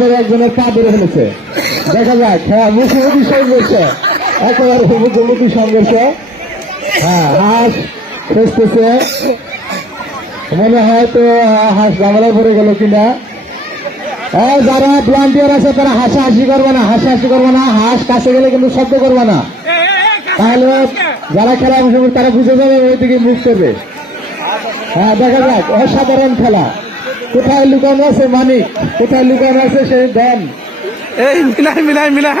পরে একজনের পা ধরে ফেলেছে। দেখা যাক, হ্যাঁ মুখোমুখি সংঘর্ষ, একেবারে মুখোমুখি সংঘর্ষ। হ্যাঁ হাঁস খুঁজতেছে, মনে হয় তো হাঁস ঝামেলায় পড়ে গেল কিনা। যারা ভলান্টিয়ার আছে তারা হাসাহাসি করবে না, হাসাহাসি করবে না, হাঁস কাছে গেলে কিন্তু শব্দ করবে না, তাহলে যারা খেলা অংশগ্রহণ তারা বুঝে যাবে ওই দিকে মুখ করবে। হ্যাঁ দেখা যাক, অসাধারণ খেলা। কোথায় লুকানো আছে মানিক, কোথায় লুকানো আছে সেই দেন।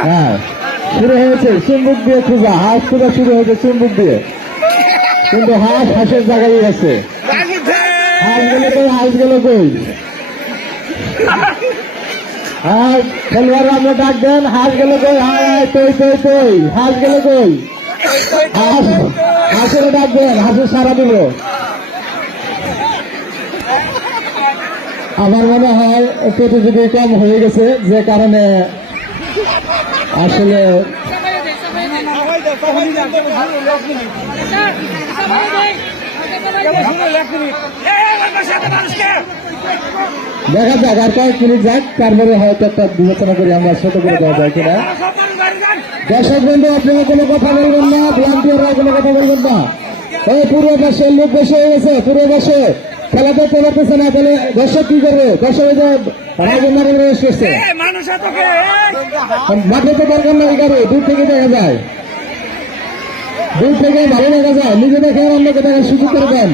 হ্যাঁ শুরু হয়েছে চুম্বুক দিয়ে খোঁজা, হাঁস খোঁজা শুরু হয়েছে চুম্বুক দিয়ে, কিন্তু হাঁস হাঁসের জায়গায় আছে। হাঁস গেলে কই, হাঁস গেলে কই, হাঁস খেলোয়াড় আমরা ডাক দেন, হাঁস গেলে কই, হাঁস হাঁস গেলে কই, হাঁস হাঁসের ডাক দেন, হাঁসের সারা দিল। আমার মনে হয় প্রতিযোগী কম হয়ে গেছে, যে কারণে আসলে দেখা যাক আর কয়েক মিনিট যাক, তারপরে হয়তো একটা বিবেচনা করি আমরা ছোট করে দেওয়া যায় কিনা। দর্শক বন্ধু আপনারা কোনো কথা বলবেন না, ভলান্টিয়াররা কোনো কথা বলবেন না। এই পূর্ব পাশে লোক বেশি হয়ে গেছে, পূর্ব পাশে খেলা দেখতে পারতেছে না, তাহলে দর্শক কি করবে? দর্শক রাজেন্দ্র এসেছে, মাঠে তো দরকার নাই, গাড়ি দূর থেকে দেখা যায়, দূর থেকে ভালো দেখা যায়, নিজে দেখে অন্যকে দেখার সুযোগ করে দেন।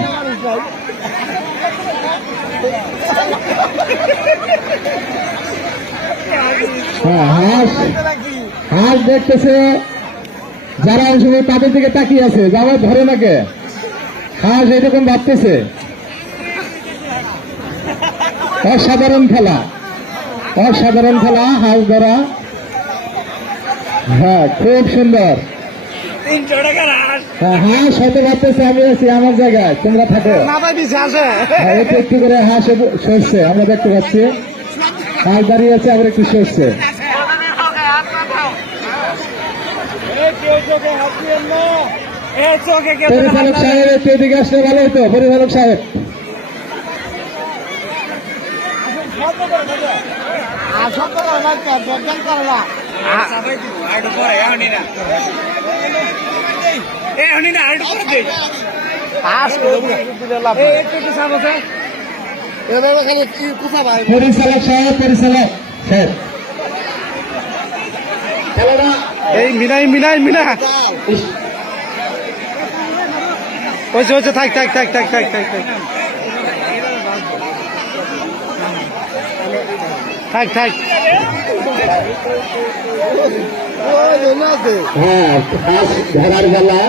হাঁস হাঁস দেখতেছে, যারা অংশগ্রহণ তাদের দিকে তাকিয়ে আছে, যাওয়া ধরে নাকে, হাঁস এরকম ভাবতেছে। অসাধারণ খেলা, অসাধারণ খেলা, হাঁস ধরা। হ্যাঁ খুব সুন্দর। হাঁস হয়তো ভাবতেছে আমি আছি আমার জায়গায়, তোমরা থাকো। একটু একটু করে হাঁস সরছে, আমরা দেখতে পাচ্ছি হাঁস দাঁড়িয়ে আছে, আবার একটু সরছে। পরিচালক সাহেব একটু এদিকে আসলে ভালো হতো, পরিচালক সাহেব। পরিচালক সাহেব, পরিচালক সাহেব খেলাটা এই মিলাই মিলাই মিলা হয়েছে হয়েছে, থাক থাক থাক থাক থাক থাক থাক থাক। হ্যাঁ ধরার বেলা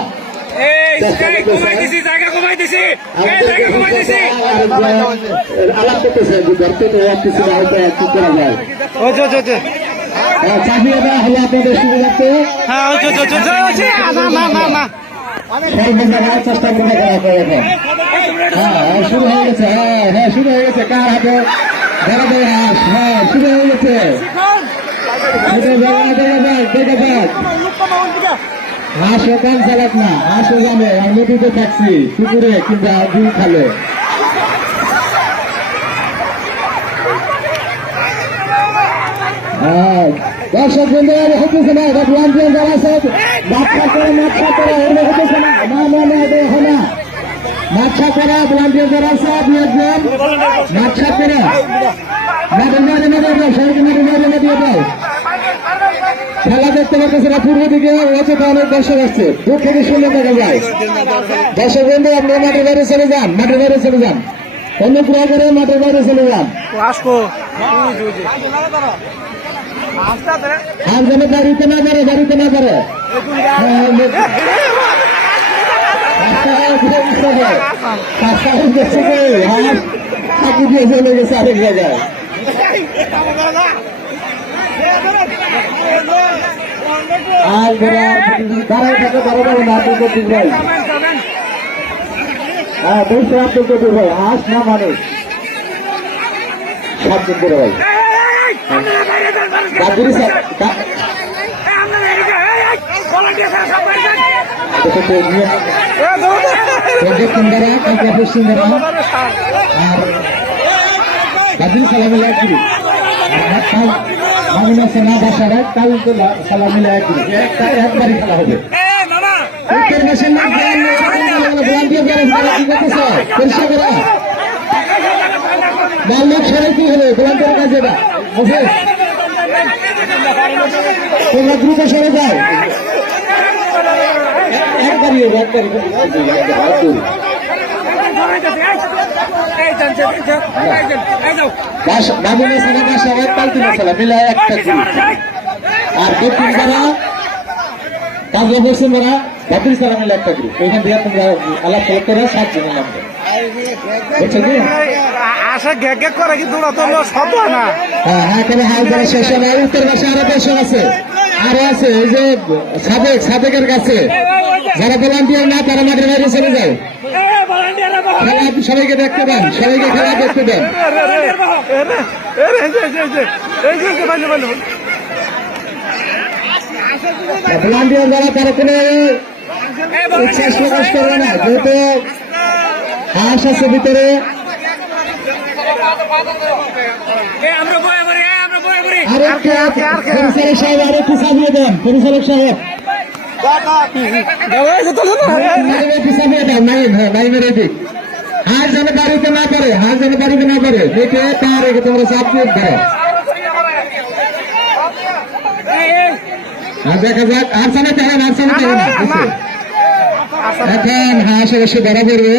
আলাপ করতেছে, ধরতে তো কিছু না হয়তো কি করা যায়। চাপিয়ে দেওয়া হলো আপনাদের সুবিধার্থে, চেষ্টা করে শুরু হয়ে গেছে। হ্যাঁ শুরু হয়ে গেছে, কার হাতে ধরা দেয় হাঁস। হ্যাঁ শুরু হয়ে গেছে, দেখা যাক। হাঁসও কান চালাক না, হাঁসও জানে আমি নদীতে থাকছি, পুকুরে কিংবা ডিম খালে। দর্শক বন্ধু হতেছে না, যারা আছে মাঠা করে মাঠা করে হতেছে না, না না না দেখো না, মাঠা করা ভলান্টিয়ার যারা আছে আপনি একজন মাঠা করে মাঠে মাঠে মাঠে সরকারি মাঠে মাঠে মাঠে দাও। খেলা দেখতে পাচ্ছেন না, পূর্ব দিকে অচেতন অনেক দর্শক আসছে, দূর থেকে সুন্দর দেখা যায়। দর্শক বন্ধু আপনি মাঠের বাইরে চলে যান, মাঠের বাইরে চলে যান, অনুগ্রহ করে মাঠের বাইরে চলে যান। আর যেন দাঁড়িতে না পারে, দাঁড়িতে না পারে। থাকি দিয়ে চলে গেছে আরেক জায়গায়। আর দাঁড়াই থাকে ধরা যাবে না, আব্দুল কবির ভাই। হ্যাঁ বলছে আব্দুল কবির ভাই, হাঁস না মানুষ, 7 দিন করে ভাই। সালাম মামুন আছে না বাসার কাল খেলা মিলে একবারই খেলা হবে উত্তর মাসের লোক পরিষ্কার করা লাল লোক সবাই কি হলো ভলান্টিয়ার কাজ এটা তোমরা দ্রুত সরে যাও একবারই বাবুল সবাই পাল্টি মশলা মিলে একটা আর দক্ষিণ যারা কাজে বসছেন ওরা বাতিল তারা মিলে একটা গ্রুপ ওইখান থেকে তোমরা আলাপ করে 7 জনের নামবে বুঝছো কি আশা গ্যাগ করে কিন্তু ওরা তো শত না হ্যাঁ হ্যাঁ করে হাল ধরা শেষ হবে উত্তর পাশে আরো 10 জন আছে আরো আছে এই যে সাবেকের কাছে যারা ভলান্টিয়ার না তারা মাঠের বাইরে চলে যায় খেলা আপনি সবাইকে দেখতে দেন সবাইকে খেলা দেখতে দেন ভলান্টিয়ার যারা তারা কোনো উচ্ছ্বাস প্রকাশ করবে না যেহেতু হাঁস আছে ভিতরে পরিচালক সাহেব আর একটু সাজিয়ে দেন পরিচালক সাহেব সাজিয়ে দেন নাইমের এদিক হাঁস যেন বাড়িতে না পারে হাঁস যেন বাড়িতে না পারে দেখে তার তোমরা চাপ দিয়ে ধরো দেখা যাক আর সামনে না এখন হাঁস অবশ্যই ধরা পড়বে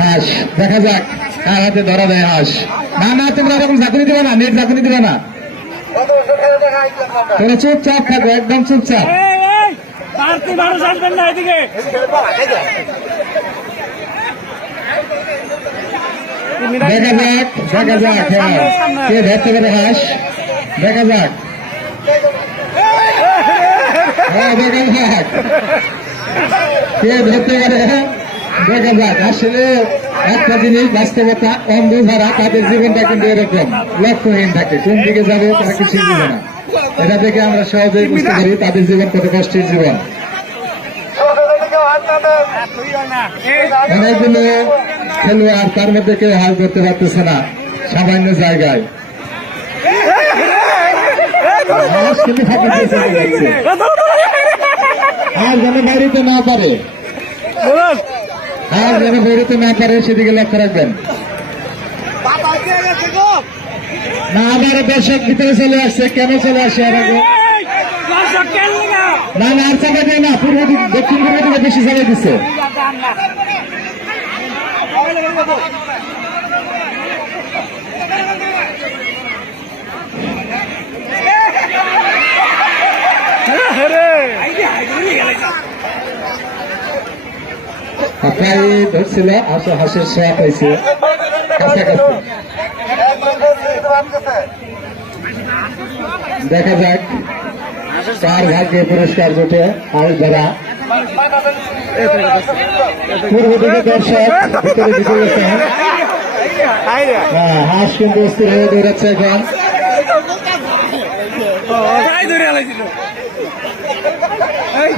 হাঁস দেখা যাক কার হাতে ধরা দেয় হাঁস না না তোমরা এরকম ঝাঁকুনি দেবে না নেট ঝাঁকুনি দেবে না তোমরা চুপচাপ থাকো একদম চুপচাপ দেখা যাক কে ধরতে পারে হাঁস দেখা যাক দেখা যাক কে ধরতে পারে দেখা যাক আসলে একটা জিনিস বাস্তবতা অন্ধ যারা তাদের জীবনটা কিন্তু এরকম লক্ষ্যহীন থাকে কোন দিকে যাবে তারা কিছুই বুঝে না এটা থেকে আমরা সহজেই বুঝতে পারি তাদের জীবন কত কষ্টের জীবন অনেকগুলো খেলোয়াড় তার মধ্যে কেউ হাল করতে পারতেছে না সামান্য জায়গায় আর যেন বাড়িতে না পারে আর যেন বাড়িতে না পারে সেদিকে লক্ষ্য রাখবেন না আবার দর্শক ভিতরে চলে আসছে কেন চলে আসছে আর না না আর চাপা দেয় না পূর্ব দিক দক্ষিণ পূর্ব দিকে বেশি চালাই দিচ্ছে আপনার ধরছিল হাঁসের সোয়া পাইছে কাছাকাছি দেখা যাক কার ভাগ্যে পুরস্কার জোটে হাঁস ধরা পূর্ব দিকে দর্শক ভিতরে দিকে গেছেন হাঁস কিন্তু স্থির হয়ে দৌড়াচ্ছে এখন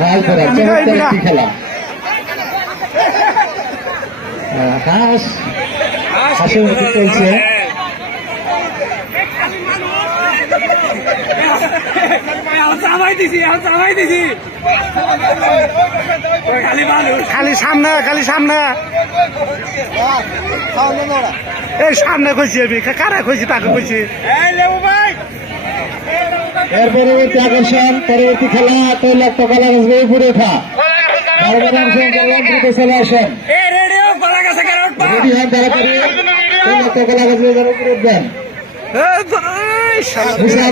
হাঁস ধরা চমৎকার একটি খেলা হাঁস হাঁসের মধ্যে চলছে খালি সামনে এই সামনে খুঁজছি আমি কারা খুঁজছি তাকে খুঁজছি এর পরবর্তী আকর্ষণ পরবর্তী খেলা তৈলাক্ত কলা গাছ উপরে ওঠা দ্রুত চলে আসেন রেডি হন তাড়াতাড়ি তৈলাক্ত কলা গাছ উপরে উঠবেন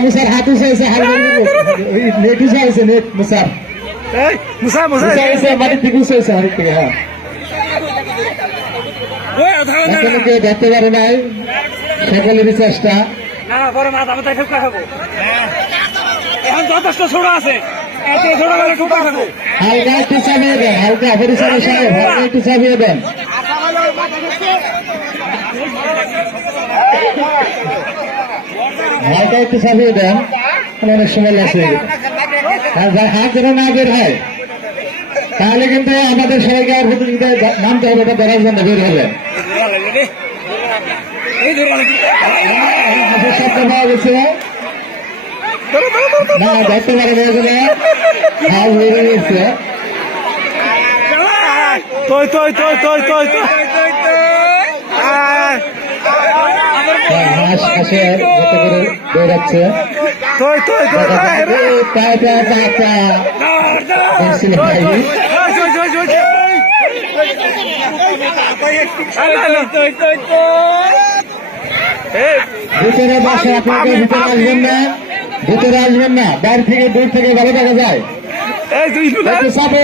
মুসার হাত উঠাইছে নেট উঠাইছে নেট মুসার মাটির থেকে উঠাইছে হাতের থেকে হ্যাঁ কেউ ধরতে পারে নাই সকলেরই চেষ্টা যথেষ্ট ছোট আছে হালকা একটু চাপিয়ে দেন হালকা পরিচালক সাহেব হালকা একটু চাপিয়ে দেন হালকা একটু চাপিয়ে দেন অনেক সময় লাগছে হাত যেন না বের হয় তাহলে কিন্তু আমাদের সবাইকে আর প্রতিযোগিতায় নামতে হবে এটা ধরার জন্য বের হবে হাঁসের শব্দ পাওয়া গেছে না ধরতে পারে না এখানে হাঁস বেরিয়ে গেছে তুই তুই তুই তুই তুই তুই হাঁস হাঁসের মতো করে দৌড়াচ্ছে তুই তুই তুই ভিতরে বসে আপনাকে ভিতরে আসবেন না ভিতরে আসবেন না বাইরে থেকে দূর থেকে ভালো দেখা যায় এই তুই একটু সাপে